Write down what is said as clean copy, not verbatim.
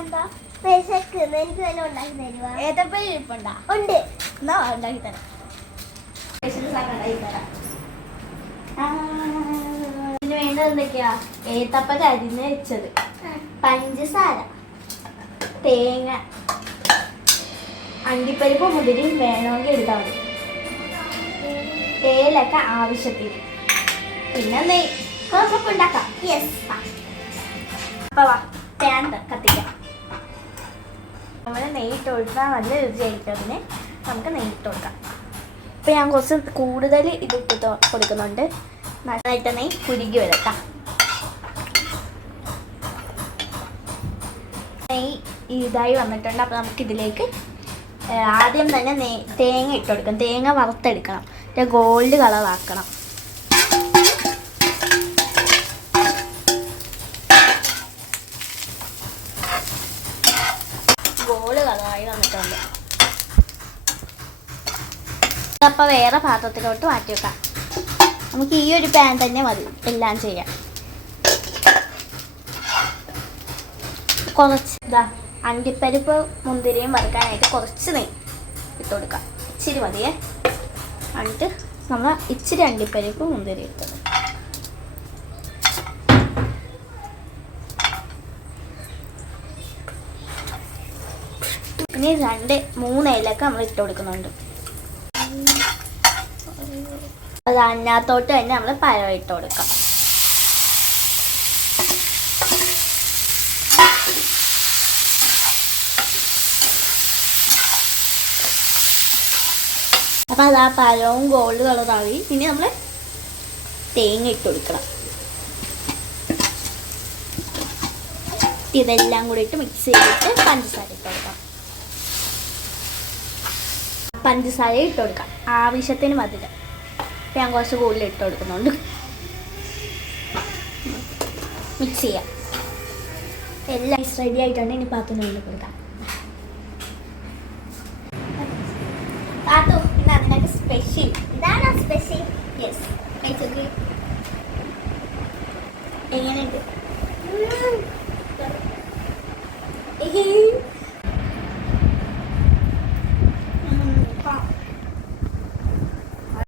എന്താ എനിക്ക് തന്നെ ഉണ്ടാക്കി തരുവാ? ഏത്തപ്പഴം ഇരിപ്പുണ്ടാ? ഉണ്ട്. എന്നാ ഉണ്ടാക്കി തരാം. സ്പെഷ്യൽ സാധനം ഉണ്ടാക്കി തരാം. ഇതിന് വേണ്ടത് എന്തൊക്കെയാ? ഏത്തപ്പഴം അരിഞ്ഞ് വെച്ചത്, പഞ്ചസാര, തേങ്ങ, അണ്ടിപ്പരിപ്പ് മുതിരി വേണമെങ്കിൽ എടുത്താൽ മതി, ഏലക്ക ആവശ്യത്തിന്, പിന്നെ നെയ്യ്. നമുക്ക് ഉണ്ടാക്കാം. യെസ്. അപ്പൊ വാ, പാൻ കത്തിക്കാം. നമ്മൾ നെയ്യിട്ട് കൊടുത്താൽ നല്ല രുചിയായിരിക്കും. അതിന് നമുക്ക് നെയ്യിട്ട് കൊടുക്കാം. അപ്പോൾ ഞാൻ കുറച്ച് കൂടുതൽ ഇതിട്ട് കൊടുക്കുന്നുണ്ട്. നന്നായിട്ട് നെയ്യ് കുരുകി വരട്ടാം. നെയ്യ് ഇതായി വന്നിട്ടുണ്ട്. അപ്പോൾ നമുക്കിതിലേക്ക് ആദ്യം തന്നെ തേങ്ങ ഇട്ട് കൊടുക്കണം. തേങ്ങ വറുത്തെടുക്കണം. ഗോൾഡ് കളറാക്കണം. ഗോൾഡ് കളറായി വന്നിട്ടുണ്ട്. അപ്പോൾ വേറെ പാത്രത്തിലോട്ട് മാറ്റി വെക്കാം. നമുക്ക് ഈ ഒരു പാൻ തന്നെ മതി എല്ലാം ചെയ്യാം. കുറച്ച് അണ്ടിപ്പരിപ്പ് മുന്തിരിയും വറുക്കാനായിട്ട് കുറച്ച് നെയ്യ് ഇട്ട് കൊടുക്കാം. ഇച്ചിരി മതിയേ. എന്നിട്ട് നമ്മൾ ഇച്ചിരി അണ്ടിപ്പരിപ്പ് മുന്തിരി ഇട്ടത്, ഇനി 2-3 ഏലക്ക നമ്മൾ ഇട്ട് കൊടുക്കുന്നുണ്ട്. അത് അതിനകത്തോട്ട് തന്നെ നമ്മൾ പഴം ഇട്ട് കൊടുക്കാം. അപ്പം അത് ആ പഴവും ഗോൾഡ് കളറായി. ഇനി നമ്മൾ തേങ്ങ ഇട്ട് കൊടുക്കണം. ഇതെല്ലാം കൂടി ഇട്ട് മിക്സ് ചെയ്തിട്ട് പഞ്ചസാര ഇട്ട് കൊടുക്കാം. പഞ്ചസാര ഇട്ട് കൊടുക്കാം ആവശ്യത്തിന് മധുരം. ഞാൻ കുറച്ച് കൂടുതൽ ഇട്ട് കൊടുക്കുന്നുണ്ട്. മിക്സ് ചെയ്യാം. എല്ലാം റെഡി ആയിട്ടുണ്ട്. ഇനി പാത്രത്തിൽ കൊടുക്കാം. പാത്തു, ഇന്ന് അതിനൊക്കെ സ്പെഷ്യൽ. ഇതാണോ സ്പെഷ്യൽ? യെസ്. കഴിച്ചോക്ക്. എങ്ങനെയുണ്ട്?